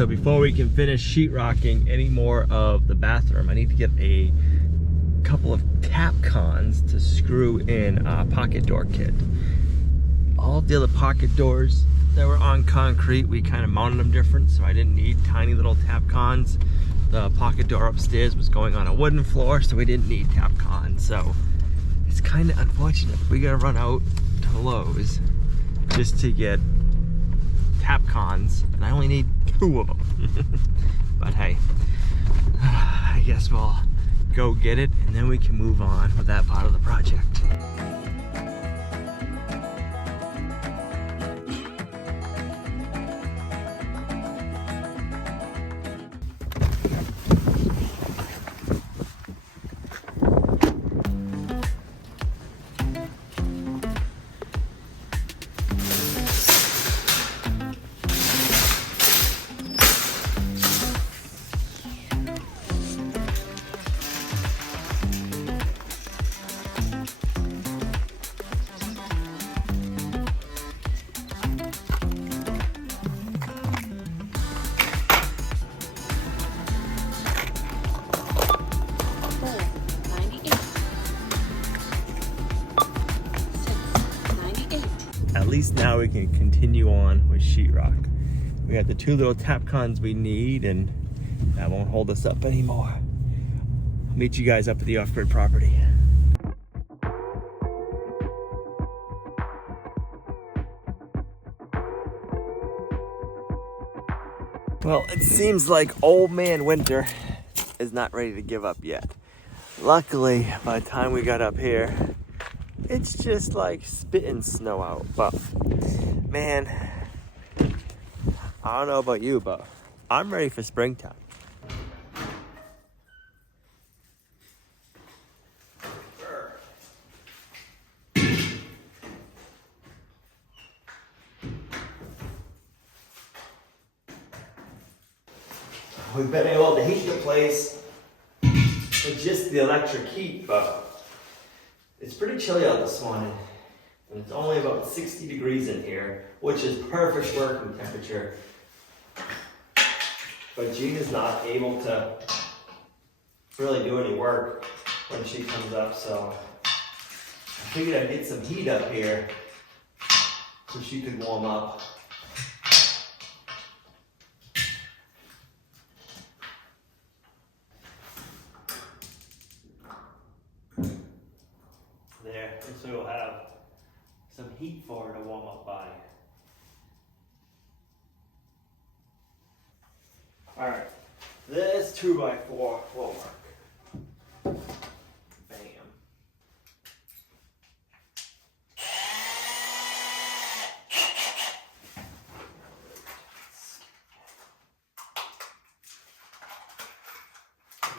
So before we can finish sheetrocking any more of the bathroom, I need to get a couple of tap cons to screw in a pocket door kit. All of the other pocket doors that were on concrete, we kind of mounted them different, so I didn't need tiny little tap cons. The pocket door upstairs was going on a wooden floor, so we didn't need tap cons. So it's kind of unfortunate. We gotta run out to Lowe's just to get tap cons, and I only need 2 of them. But hey, I guess we'll go get it, and then we can move on with that part of the project. At least now we can continue on with sheetrock. We got the 2 little tap cons we need, and that won't hold us up anymore. I'll meet you guys up at the off-grid property. Well, it seems like old man winter is not ready to give up yet. Luckily, by the time we got up here, it's just like spitting snow out. But man, I don't know about you, but I'm ready for springtime. We've been able to heat the place with just the electric heat, but it's pretty chilly out this morning, and it's only about 60 degrees in here, which is perfect working temperature. But Gina's not able to really do any work when she comes up, so I figured I'd get some heat up here so she could warm up. There, so we'll have some heat for her to warm up by. Alright, this 2x4 will work. Bam.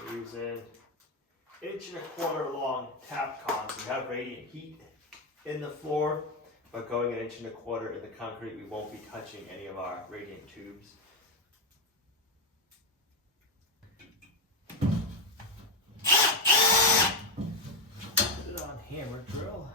We're using 1.25 long tap cons. We have radiant heat in the floor, but going 1.25 in the concrete, we won't be touching any of our radiant tubes. Put it on hammer drill.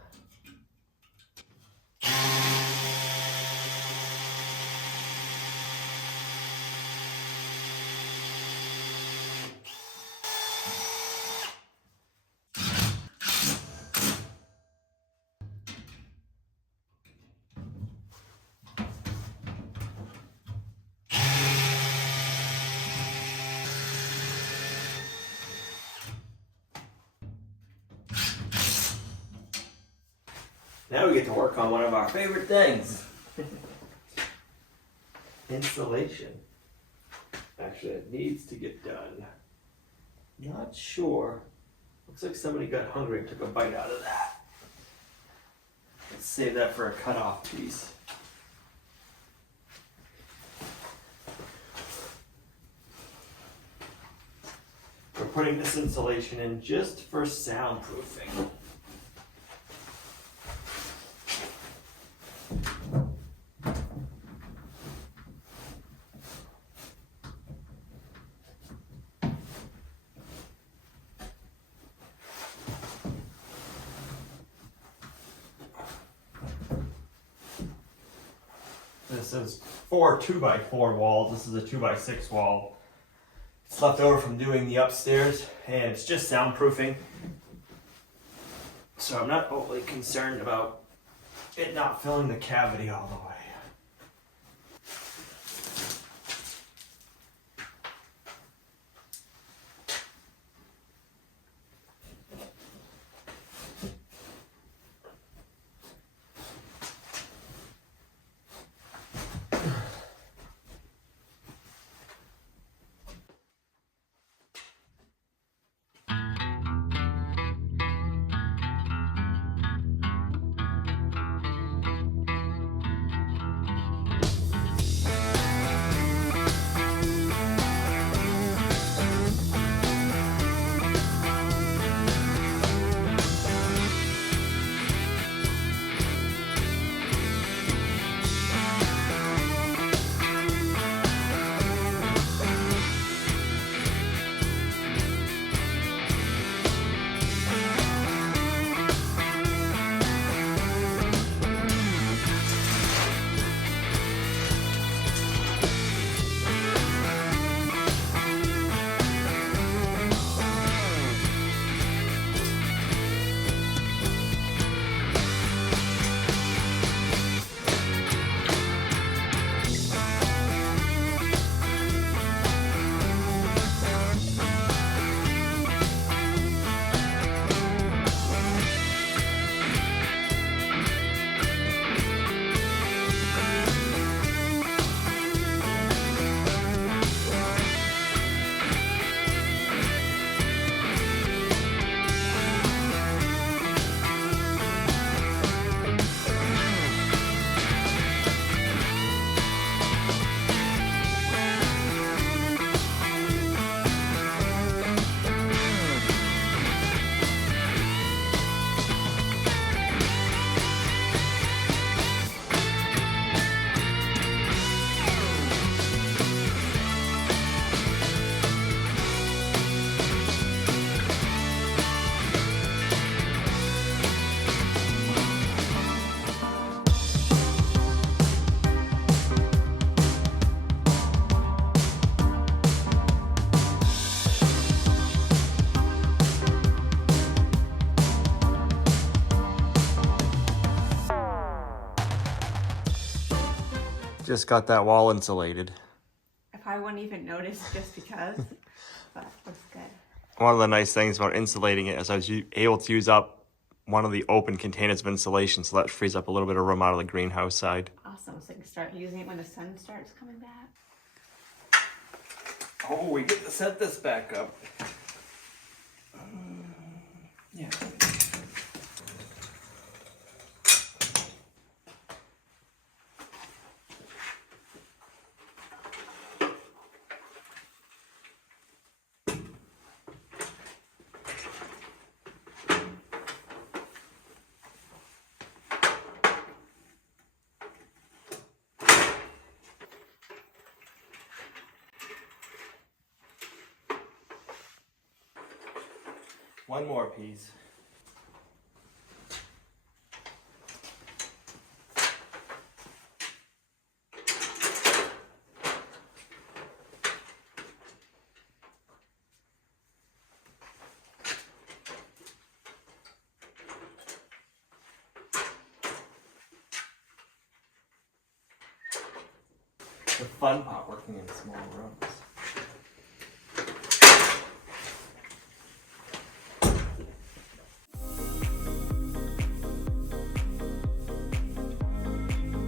Now we get to work on one of our favorite things. Insulation. Actually, it needs to get done. Not sure. Looks like somebody got hungry and took a bite out of that. Let's save that for a cutoff piece. We're putting this insulation in just for soundproofing. This is 4 2x4 walls. This is a 2x6 wall. It's left over from doing the upstairs, and it's just soundproofing. So I'm not overly concerned about it not filling the cavity all the way. Just got that wall insulated. I probably wouldn't even notice just because, but it looks good. One of the nice things about insulating it is I was able to use up one of the open containers of insulation, so that frees up a little bit of room out of the greenhouse side. Awesome, so you can start using it when the sun starts coming back. Oh, we get to set this back up. Yeah. One more piece. The fun part working in small rooms.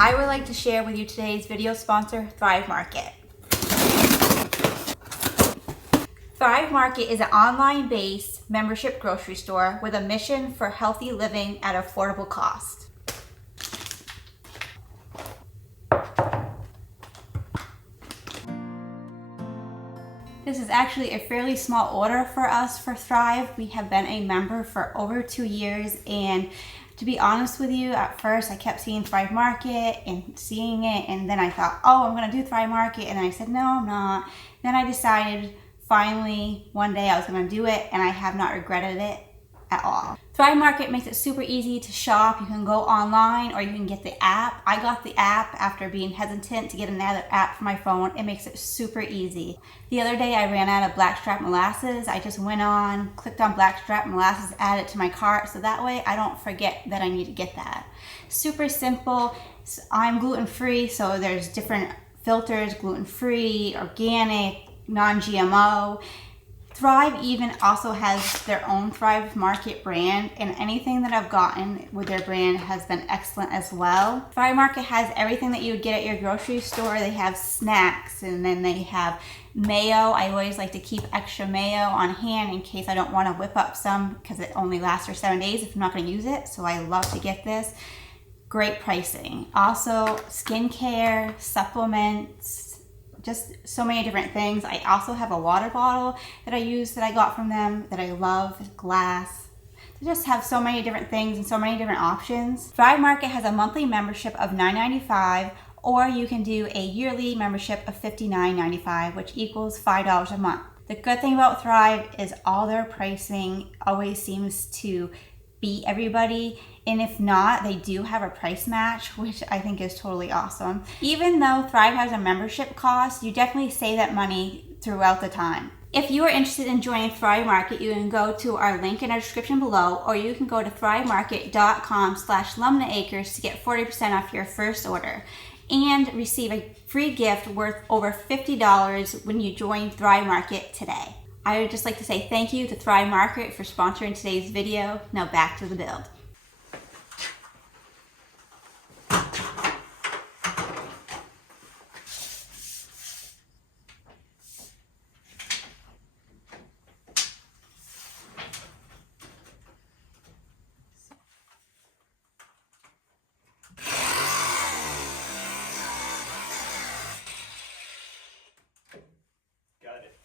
I would like to share with you today's video sponsor, Thrive Market. Thrive Market is an online-based membership grocery store with a mission for healthy living at affordable cost. This is actually a fairly small order for us for Thrive. We have been a member for over 2 years, and to be honest with you, at first I kept seeing Thrive Market and seeing it, and then I thought, oh, I'm gonna do Thrive Market, and then I said, no, I'm not. Then I decided finally one day I was gonna do it, and I have not regretted it at all. Thrive Market makes it super easy to shop. You can go online or you can get the app. I got the app after being hesitant to get another app for my phone. It makes it super easy. The other day I ran out of blackstrap molasses. I just went on, clicked on blackstrap molasses, added it to my cart, so that way I don't forget that I need to get that. Super simple. I'm gluten-free, so there's different filters, gluten-free, organic, non-GMO. Thrive even also has their own Thrive Market brand, and anything that I've gotten with their brand has been excellent as well. Thrive Market has everything that you would get at your grocery store. They have snacks, and then they have mayo. I always like to keep extra mayo on hand in case I don't want to whip up some because it only lasts for 7 days if I'm not going to use it, so I love to get this. Great pricing. Also skincare, supplements, just so many different things. I also have a water bottle that I use that I got from them that I love, glass. They just have so many different things and so many different options. Thrive Market has a monthly membership of $9.95, or you can do a yearly membership of $59.95, which equals $5 a month. The good thing about Thrive is all their pricing always seems to beat everybody, and if not, they do have a price match, which I think is totally awesome. Even though Thrive has a membership cost, you definitely save that money throughout the time. If you are interested in joining Thrive Market, you can go to our link in our description below, or you can go to thrivemarket.com/lumnahacres to get 40% off your first order and receive a free gift worth over $50 when you join Thrive Market today. I would just like to say thank you to Thrive Market for sponsoring today's video. Now back to the build. Got it.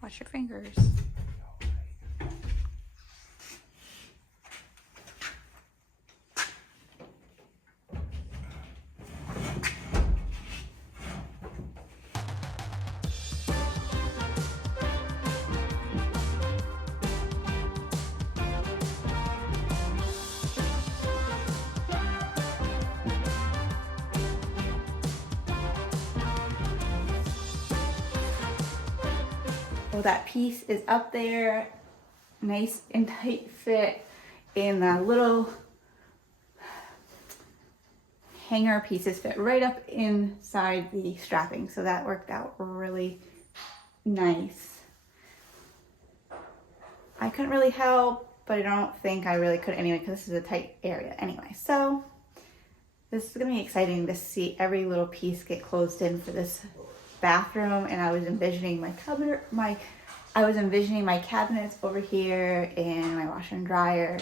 Watch your fingers. Well, that piece is up there, nice and tight fit, and the little hanger pieces fit right up inside the strapping, so that worked out really nice. I couldn't really help, but I don't think I really could anyway, because this is a tight area anyway. So this is gonna be exciting to see every little piece get closed in for this bathroom. And I was envisioning my cupboard, I was envisioning my cabinets over here and my washer and dryer.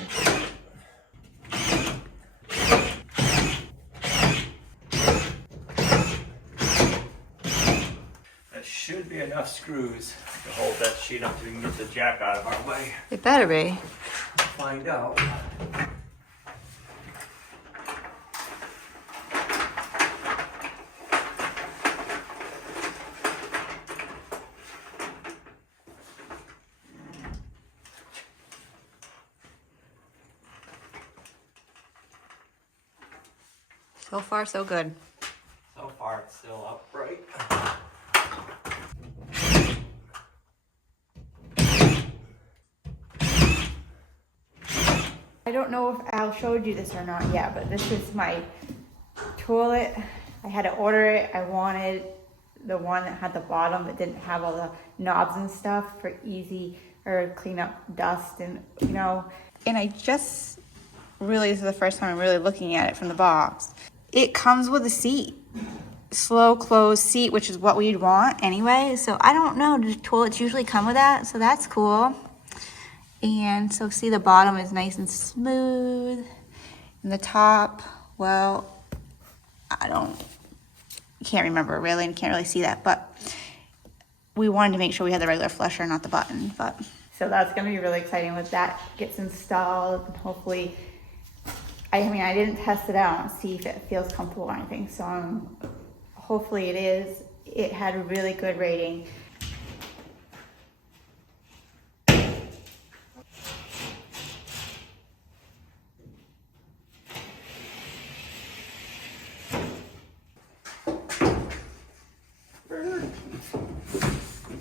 That should be enough screws to hold that sheet up so we can get the jack out of our way. It better be. Find out. So far, so good. So far, it's still upright. I don't know if Al showed you this or not yet, but this is my toilet. I had to order it. I wanted the one that had the bottom that didn't have all the knobs and stuff for easy or clean up dust and, you know. And I just really, this is the first time I'm really looking at it from the box. It comes with a seat. Slow close seat, which is what we'd want anyway. So I don't know, do toilets usually come with that? So that's cool. And so see, the bottom is nice and smooth. And the top, well, can't remember really, and can't really see that, but we wanted to make sure we had the regular flusher, not the button. But so that's gonna be really exciting when that gets installed, and hopefully, I mean, I didn't test it out and see if it feels comfortable or anything, so hopefully it is. It had a really good rating.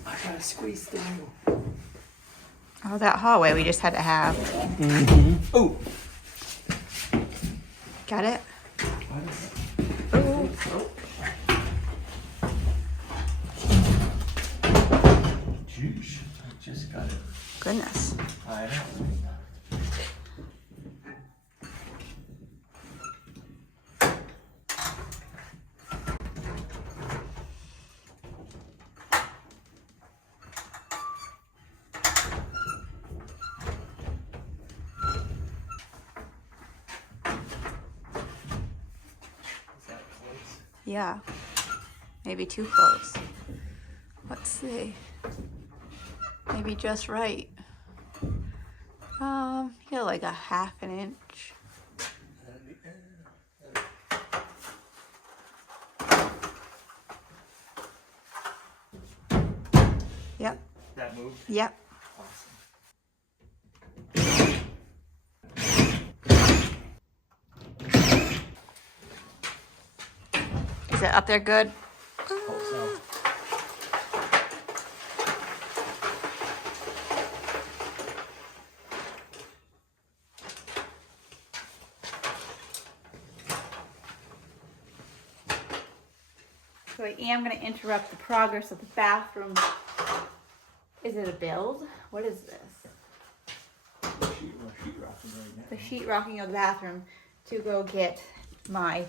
I gotta squeeze through. Oh, that hallway we just had to have. Mm-hmm. Oh. Got it? Oh. Juice. I just got it. Goodness. I know. Yeah, maybe too close. Let's see. Maybe just right. Yeah, like a ½ inch. Yep. That moved? Yep. Is it up there good? Hope so. So I am going to interrupt the progress of the bathroom. Is it a build? What is this? The sheet rocking of the bathroom to go get my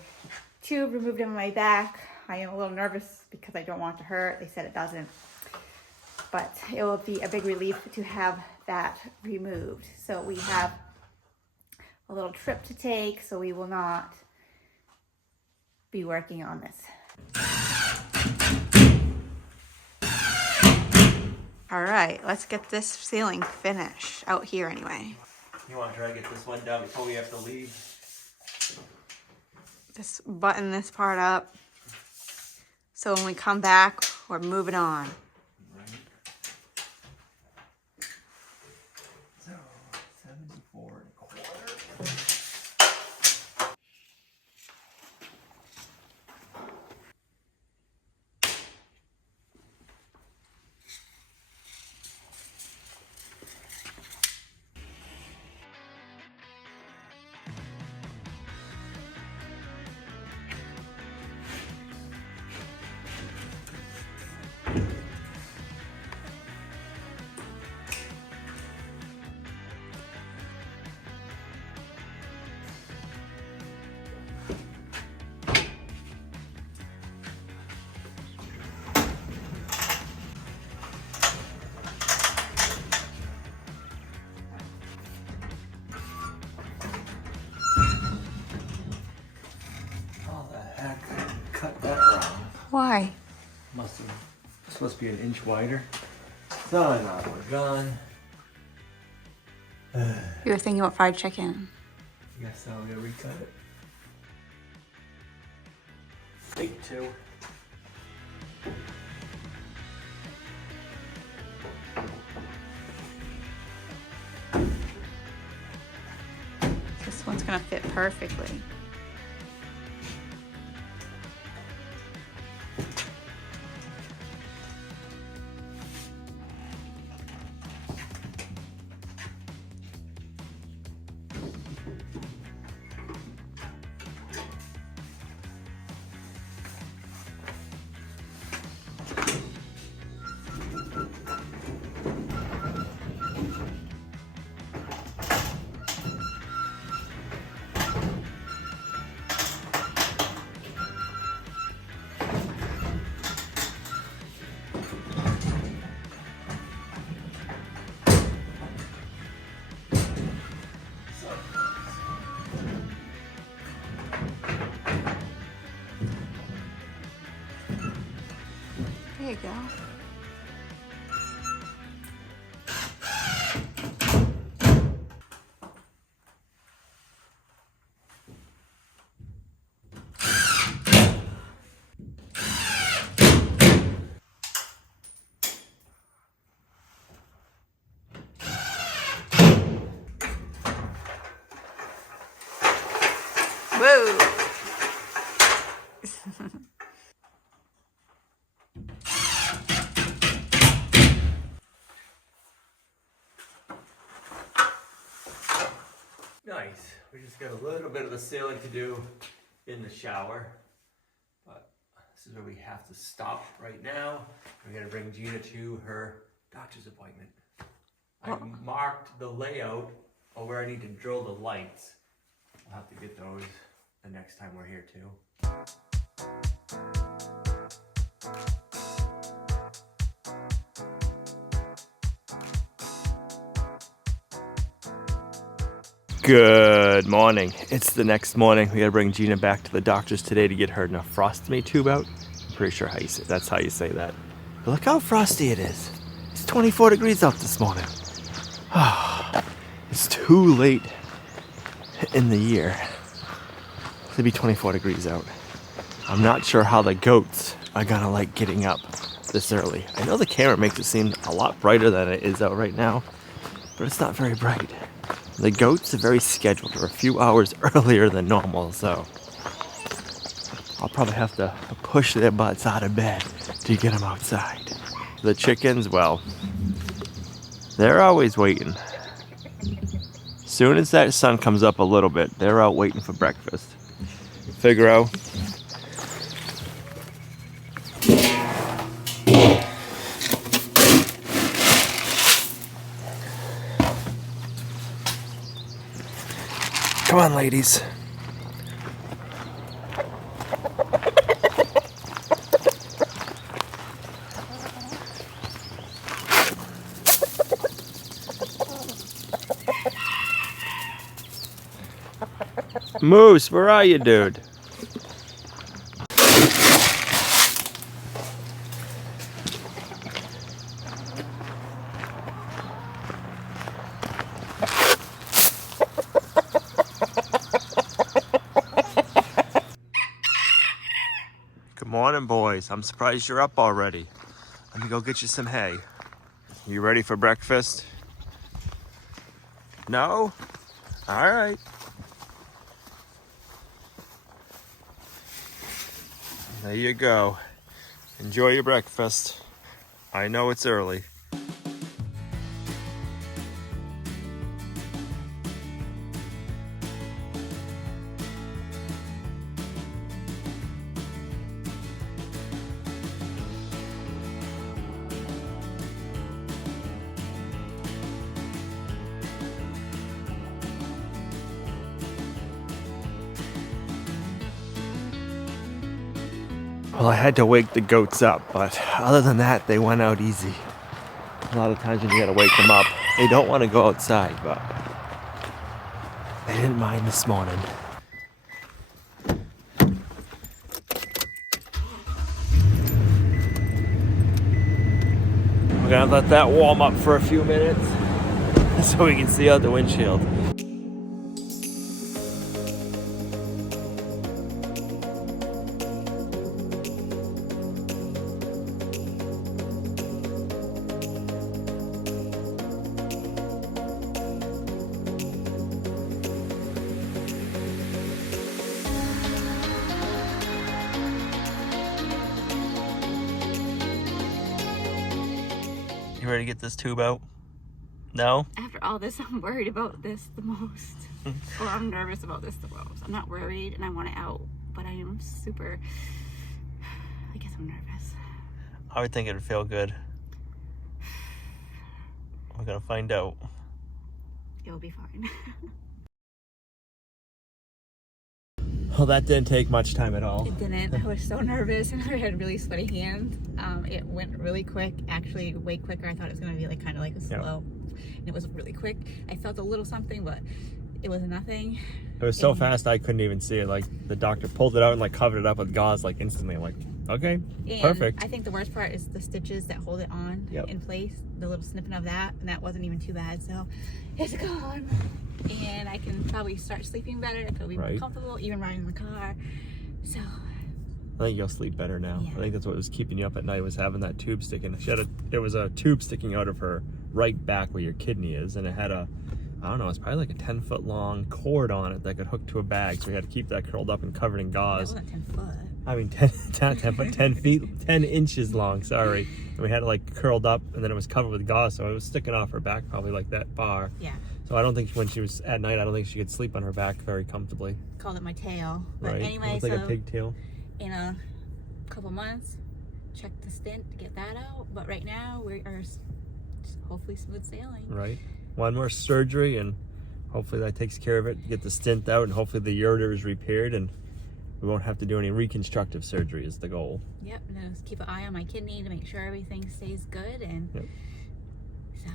tube removed in my back. I am a little nervous because I don't want it to hurt. They said it doesn't. But it will be a big relief to have that removed. So we have a little trip to take, so we will not be working on this. All right, let's get this ceiling finished out here anyway. You want to try to get this one done before we have to leave? Just button this part up. So when we come back, we're moving on. Right. So, 74 1/4. Cut that wrong. Why? Must have. It's supposed to be an inch wider. So now we're gone. You were thinking about fried chicken. Guess I'll go recut it. Take 2. This one's gonna fit perfectly. There you go. Whoa! Nice. We just got a little bit of the sealing to do in the shower, but this is where we have to stop right now. We're gonna bring Gina to her doctor's appointment. I marked the layout of where I need to drill the lights. I'll have to get those the next time we're here too. Good morning. It's the next morning. We gotta bring Gina back to the doctor's today to get her nephrostomy tube out. I'm pretty sure that's how you say that. But look how frosty it is. It's 24 degrees out this morning. It's too late in the year to be 24 degrees out. I'm not sure how the goats are gonna like getting up this early. I know the camera makes it seem a lot brighter than it is out right now, but it's not very bright. The goats are very scheduled. They're a few hours earlier than normal, so I'll probably have to push their butts out of bed to get them outside. The chickens, well, they're always waiting. Soon as that sun comes up a little bit, they're out waiting for breakfast. Figaro. Come on, ladies. Moose, where are you, dude? Good morning, boys. I'm surprised you're up already. Let me go get you some hay. You ready for breakfast? No? All right. There you go. Enjoy your breakfast. I know it's early. Well, I had to wake the goats up, but other than that, they went out easy. A lot of times when you gotta wake them up, they don't want to go outside, but they didn't mind this morning. We're gonna let that warm up for a few minutes so we can see out the windshield. You ready to get this tube out? No? After all this, I'm worried about this the most. Well, I'm nervous about this the most. I'm not worried and I want it out, but I am super, I guess I'm nervous. I would think it would feel good. We're gonna find out. It'll be fine. Well, that didn't take much time at all. It didn't. I was so nervous and I had really sweaty hands. It went really quick, actually way quicker. I thought it was going to be like kind of like a slow. And it was really quick. I felt a little something, but it was nothing. It was so fast I couldn't even see it. Like the doctor pulled it out and like covered it up with gauze like instantly. Like Okay, And perfect. I think the worst part is the stitches that hold it on in place, the little snipping of that, and that wasn't even too bad, so it's gone. And I can probably start sleeping better, I feel more comfortable, even riding in the car. So I think you'll sleep better now. Yeah. I think that's what was keeping you up at night, was having that tube sticking. There was a tube sticking out of her right back where your kidney is, and it had a, I don't know, it's probably like a 10-foot long cord on it that could hook to a bag, so we had to keep that curled up and covered in gauze. That wasn't 10 foot. I mean, 10 foot, 10 feet, 10 inches long, sorry. And we had it like curled up, and then it was covered with gauze, so it was sticking off her back probably like that far. Yeah. So I don't think when she was at night, I don't think she could sleep on her back very comfortably. Called it my tail. But Right. anyway, It's like a pigtail. In a couple months, check the stint to get that out. But right now, we are hopefully smooth sailing. Right. One more surgery, and hopefully that takes care of it. Get the stint out, and hopefully the ureter is repaired, and we won't have to do any reconstructive surgery is the goal. Yep, and just keep an eye on my kidney to make sure everything stays good. And so,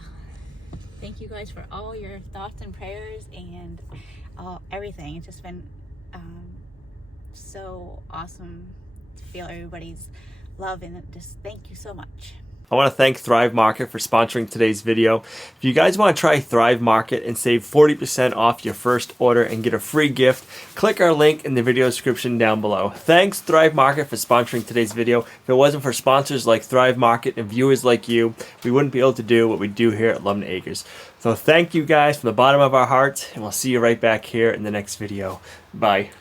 thank you guys for all your thoughts and prayers and everything. It's just been so awesome to feel everybody's love, and just thank you so much. I want to thank Thrive Market for sponsoring today's video. If you guys want to try Thrive Market and save 40% off your first order and get a free gift, click our link in the video description down below. Thanks Thrive Market for sponsoring today's video. If it wasn't for sponsors like Thrive Market and viewers like you, we wouldn't be able to do what we do here at Lumnah Acres. So thank you guys from the bottom of our hearts, and we'll see you right back here in the next video. Bye.